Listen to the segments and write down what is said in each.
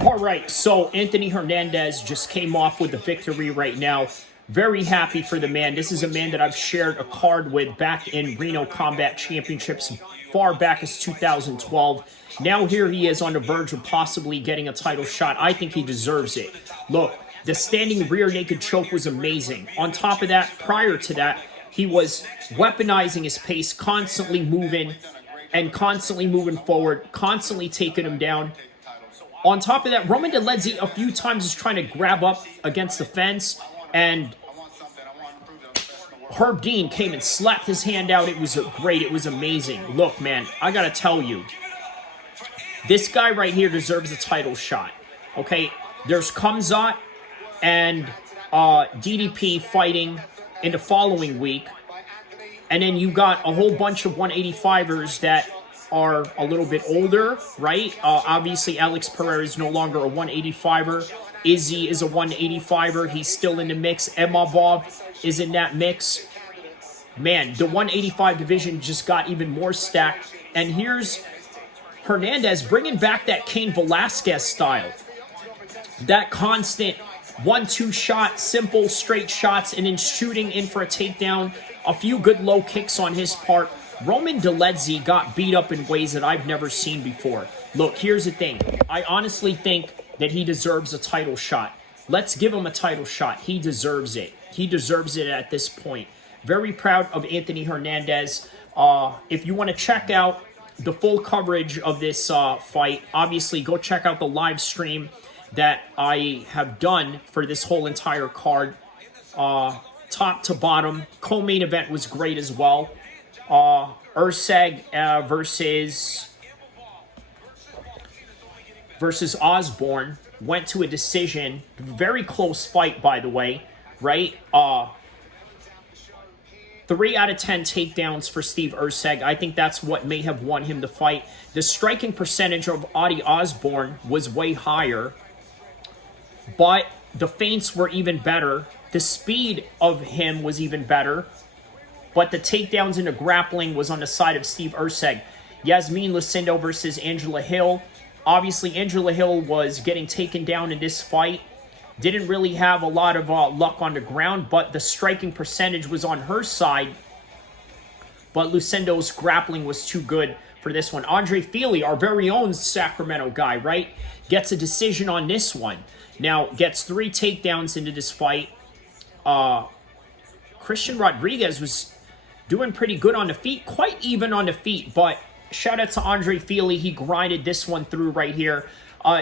All right, so Anthony Hernandez just came off with the victory right now. Very happy for the man. This is a man that I've shared a card with back in Reno Combat Championships, far back as 2012. Now here he is on the verge of possibly getting a title shot. I think he deserves it. Look, the standing rear naked choke was amazing. On top of that, prior to that, he was weaponizing his pace, constantly moving and constantly moving forward, constantly taking him down. On top of that, Roman Dolidze a few times is trying to grab up against the fence, and Herb Dean came and slapped his hand out. It was great. It was amazing. Look, man, I got to tell you, this guy right here deserves a title shot. Okay, there's Kamzat and DDP fighting in the following week, and then you got a whole bunch of 185ers that are a little bit older, right? Obviously, Alex Pereira is no longer a 185er. Izzy is a 185er. He's still in the mix. Emavov is in that mix. Man, the 185 division just got even more stacked. And here's Hernandez bringing back that Cain Velasquez style. That constant 1-2 shot, simple, straight shots, and then shooting in for a takedown. A few good low kicks on his part. Roman Dolidze got beat up in ways that I've never seen before. Look, here's the thing. I honestly think that he deserves a title shot. Let's give him a title shot. He deserves it. He deserves it at this point. Very proud of Anthony Hernandez. If you want to check out the full coverage of this fight, obviously go check out the live stream that I have done for this whole entire card. Top to bottom. Co-main event was great as well. Urseg versus Osborne went to a decision. Very close fight, by the way, right? 3 out of 10 takedowns for Steve Urseg. I think that's what may have won him the fight. The striking percentage of Adi Osborne was way higher, but the feints were even better. The speed of him was even better. But the takedowns and the grappling was on the side of Steve Urseg. Yasmin Lucindo versus Angela Hill. Obviously, Angela Hill was getting taken down in this fight. Didn't really have a lot of luck on the ground, but the striking percentage was on her side. But Lucindo's grappling was too good for this one. Andre Fili, our very own Sacramento guy, right, gets a decision on this one. Now, gets 3 takedowns into this fight. Christian Rodriguez was doing pretty good on the feet, quite even on the feet, but shout out to Andre Fili. He grinded this one through right here.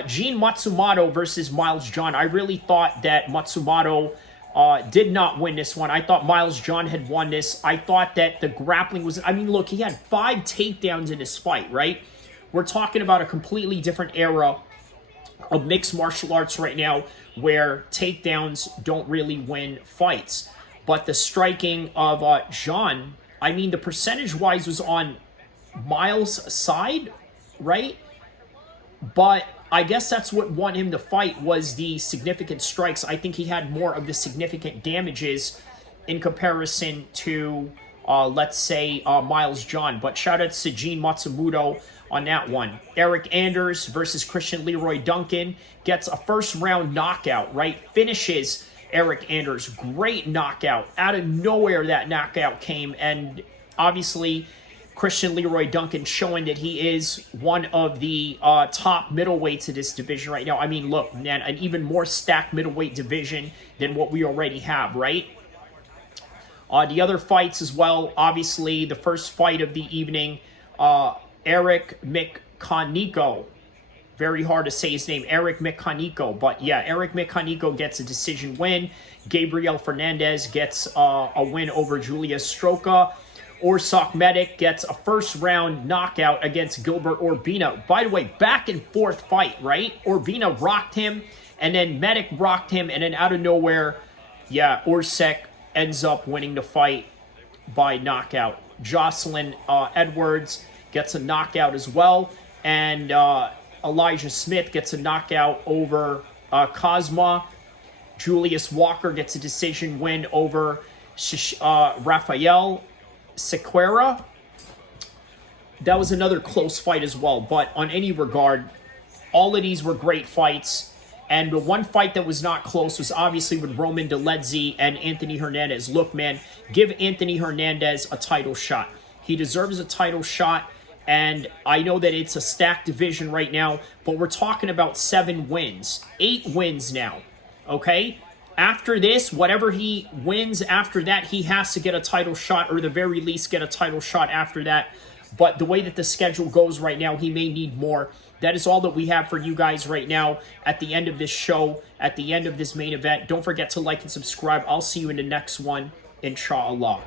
Gene Matsumoto versus Miles John. I really thought that Matsumoto did not win this one. I thought Miles John had won this. I thought that the grappling was... I mean, look, he had 5 takedowns in this fight, right? We're talking about a completely different era of mixed martial arts right now where takedowns don't really win fights. But the striking of Jean, I mean, the percentage-wise was on Miles' side, right? But I guess that's what won him the fight was the significant strikes. I think he had more of the significant damages in comparison to, let's say, Miles John. But shout out to Gene Matsumoto on that one. Eric Anders versus Christian Leroy Duncan gets a first-round knockout, right? Finishes Eric Anders. Great knockout. Out of nowhere that knockout came, and obviously Christian Leroy Duncan showing that he is one of the top middleweights of this division right now. I mean, look, man, an even more stacked middleweight division than what we already have, right? The other fights as well, obviously the first fight of the evening, Eric Mikhaniko. Very hard to say his name, Eric Mikhaniko. But yeah, Eric Mikhaniko gets a decision win. Gabriel Fernandez gets a win over Julius Stroka. Orsak Medic gets a first-round knockout against Gilbert Urbina. By the way, back and forth fight, right? Urbina rocked him, and then Medic rocked him, and then out of nowhere, yeah, Orsak ends up winning the fight by knockout. Jocelyn Edwards gets a knockout as well, and Elijah Smith gets a knockout over Cosma. Julius Walker gets a decision win over Rafael Sequeira. That was another close fight as well, but on any regard, All of these were great fights. And the one fight that was not close was obviously with Roman Dolidze and Anthony Hernandez. Look, man, give Anthony Hernandez a title shot. He deserves a title shot. And I know that it's a stacked division right now, but we're talking about 7 wins, 8 wins now, okay? After this, whatever he wins after that, he has to get a title shot, or at the very least get a title shot after that. But the way that the schedule goes right now, he may need more. That is all that we have for you guys right now at the end of this show, at the end of this main event. Don't forget to like and subscribe. I'll see you in the next one, inshallah.